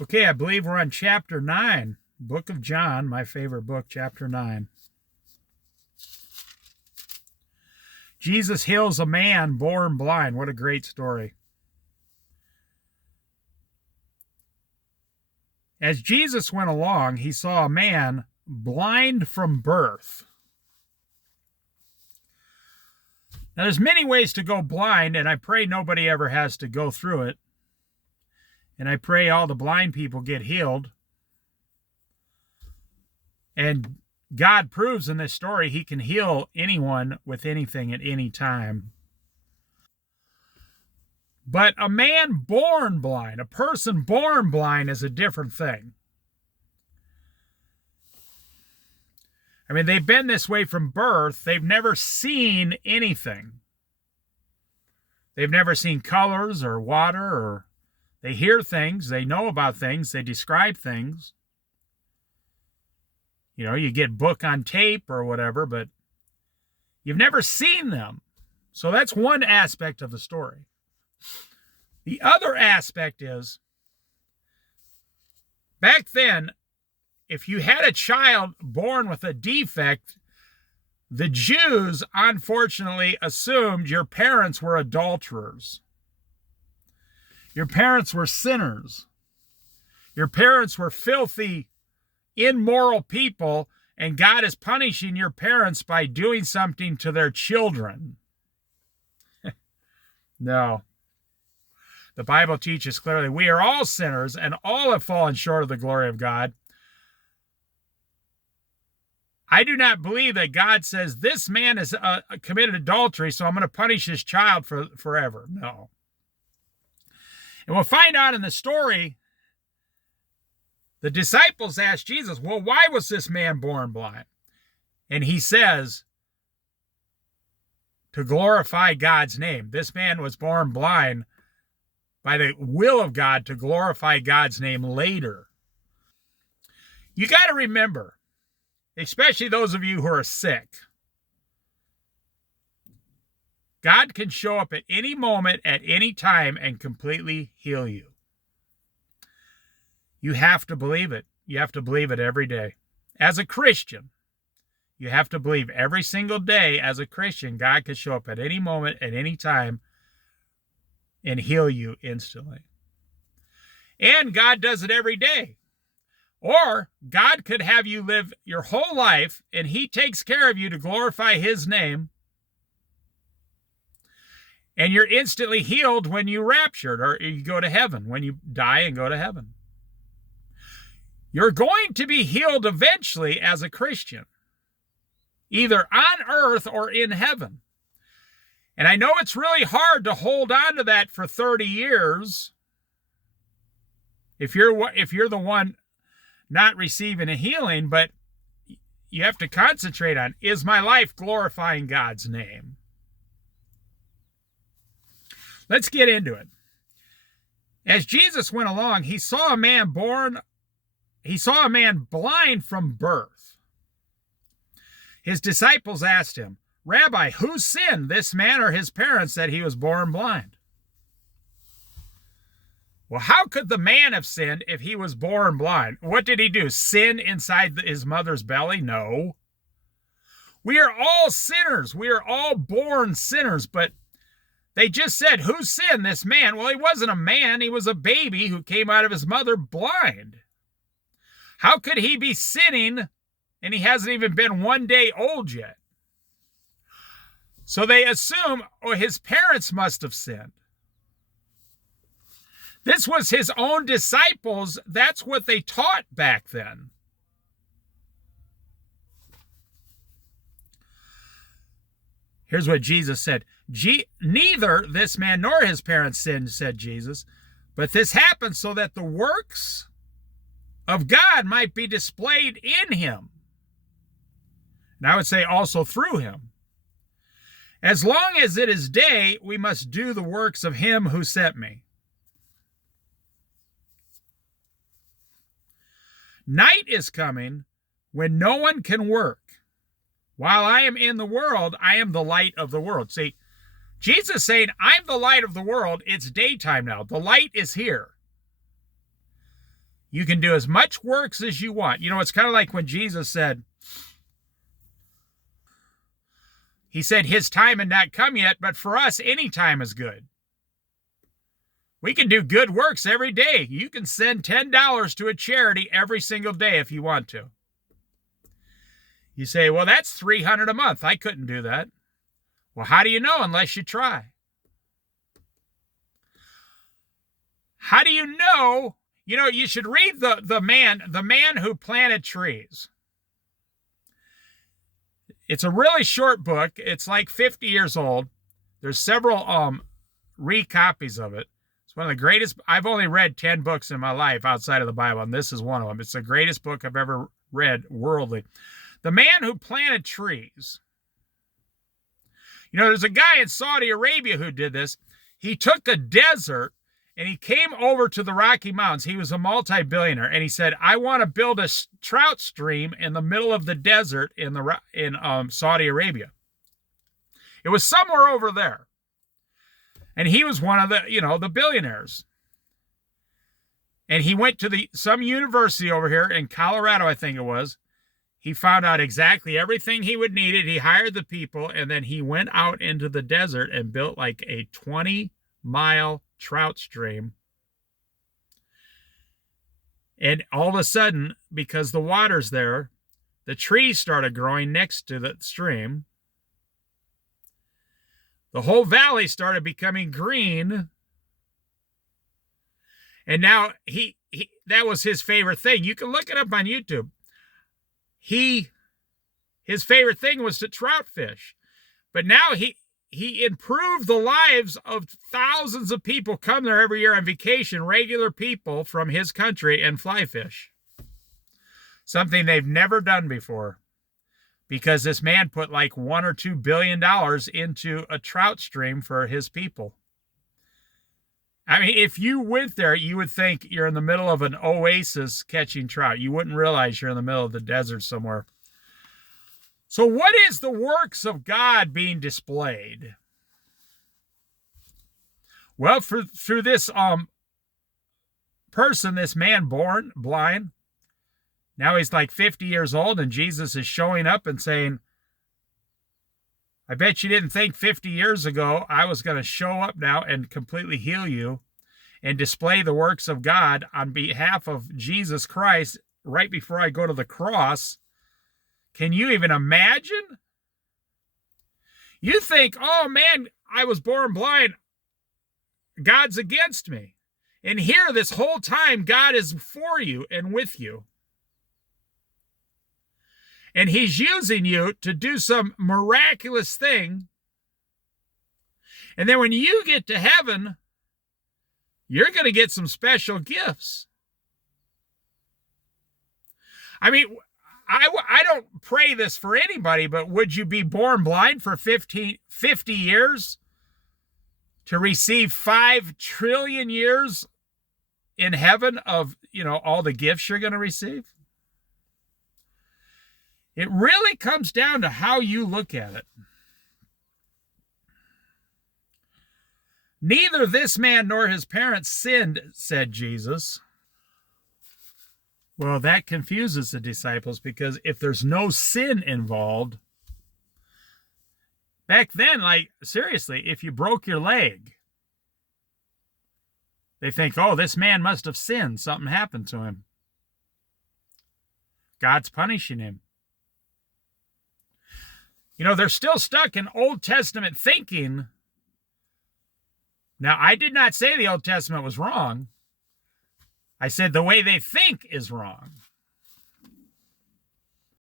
Okay, I believe we're on chapter 9, Book of John, my favorite book, chapter 9. Jesus heals a man born blind. What a great story. As Jesus went along, he saw a man blind from birth. Now, there's many ways to go blind, and I pray nobody ever has to go through it. And I pray all the blind people get healed. And God proves in this story he can heal anyone with anything at any time. But a man born blind, a person born blind, is a different thing. I mean, they've been this way from birth. They've never seen anything. They've never seen colors or water, or they hear things, they know about things, they describe things. You know, you get book on tape or whatever, but you've never seen them. So that's one aspect of the story. The other aspect is, back then, if you had a child born with a defect, the Jews unfortunately assumed your parents were adulterers. Your parents were sinners. Your parents were filthy, immoral people, and God is punishing your parents by doing something to their children. No. The Bible teaches clearly we are all sinners and all have fallen short of the glory of God. I do not believe that God says this man has committed adultery, so I'm going to punish his child forever. No. And we'll find out in the story, the disciples asked Jesus, well, why was this man born blind? And he says, to glorify God's name. This man was born blind by the will of God to glorify God's name later. You got to remember, especially those of you who are sick, God can show up at any moment, at any time, and completely heal you. You have to believe it. You have to believe it every day. As a Christian, you have to believe every single day as a Christian, God can show up at any moment, at any time, and heal you instantly. And God does it every day. Or God could have you live your whole life, and he takes care of you to glorify his name, and you're instantly healed when you raptured, or you go to heaven, when you die and go to heaven. You're going to be healed eventually as a Christian, either on earth or in heaven. And I know it's really hard to hold on to that for 30 years if you're the one not receiving a healing, but you have to concentrate on, is my life glorifying God's name? Let's get into it. As Jesus went along, he saw a man blind from birth. His disciples asked him, Rabbi, who sinned, this man or his parents, that he was born blind? Well, how could the man have sinned if he was born blind? What did he do? Sin inside his mother's belly? No. We are all sinners. We are all born sinners, but they just said, who sinned, this man? Well, he wasn't a man. He was a baby who came out of his mother blind. How could he be sinning, and he hasn't even been 1 day old yet? So they assume, his parents must have sinned. This was his own disciples. That's what they taught back then. Here's what Jesus said. Neither this man nor his parents sinned, said Jesus, but this happened so that the works of God might be displayed in him. And I would say also through him. As long as it is day, we must do the works of him who sent me. Night is coming when no one can work. While I am in the world, I am the light of the world. See, Jesus saying, I'm the light of the world. It's daytime now. The light is here. You can do as much works as you want. You know, it's kind of like when Jesus said, he said his time had not come yet, but for us, any time is good. We can do good works every day. You can send $10 to a charity every single day if you want to. You say, well, that's $300 a month. I couldn't do that. Well, how do you know unless you try? How do you know? You know, you should read the man who planted trees. It's a really short book. It's like 50 years old. There's several recopies of it. It's one of the greatest. I've only read 10 books in my life outside of the Bible, and this is one of them. It's the greatest book I've ever read worldly. The Man Who Planted Trees. You know, there's a guy in Saudi Arabia who did this. He took a desert and he came over to the Rocky Mountains. He was a multi-billionaire, and he said, I want to build a trout stream in the middle of the desert in Saudi Arabia. It was somewhere over there. And he was one of the billionaires. And he went to some university over here in Colorado, I think it was. He found out exactly everything he would need it. He hired the people, and then he went out into the desert and built like a 20-mile trout stream. And all of a sudden, because the water's there, the trees started growing next to the stream. The whole valley started becoming green. And now that was his favorite thing. You can look it up on YouTube. His favorite thing was to trout fish. But now he improved the lives of thousands of people come there every year on vacation, regular people from his country, and fly fish. Something they've never done before. Because this man put like $1 or $2 billion into a trout stream for his people. I mean, if you went there, you would think you're in the middle of an oasis catching trout. You wouldn't realize you're in the middle of the desert somewhere. So what is the works of God being displayed? Well, through this person, this man born blind, now he's like 50 years old, and Jesus is showing up and saying, I bet you didn't think 50 years ago I was going to show up now and completely heal you and display the works of God on behalf of Jesus Christ right before I go to the cross. Can you even imagine? You think, oh man, I was born blind. God's against me. And here, this whole time, God is for you and with you. And he's using you to do some miraculous thing. And then when you get to heaven, you're going to get some special gifts. I mean, I don't pray this for anybody, but would you be born blind for 50 years to receive 5 trillion years in heaven of, all the gifts you're going to receive? It really comes down to how you look at it. Neither this man nor his parents sinned, said Jesus. Well, that confuses the disciples, because if there's no sin involved, back then, like, seriously, if you broke your leg, they think, oh, this man must have sinned. Something happened to him. God's punishing him. They're still stuck in Old Testament thinking. Now, I did not say the Old Testament was wrong. I said the way they think is wrong.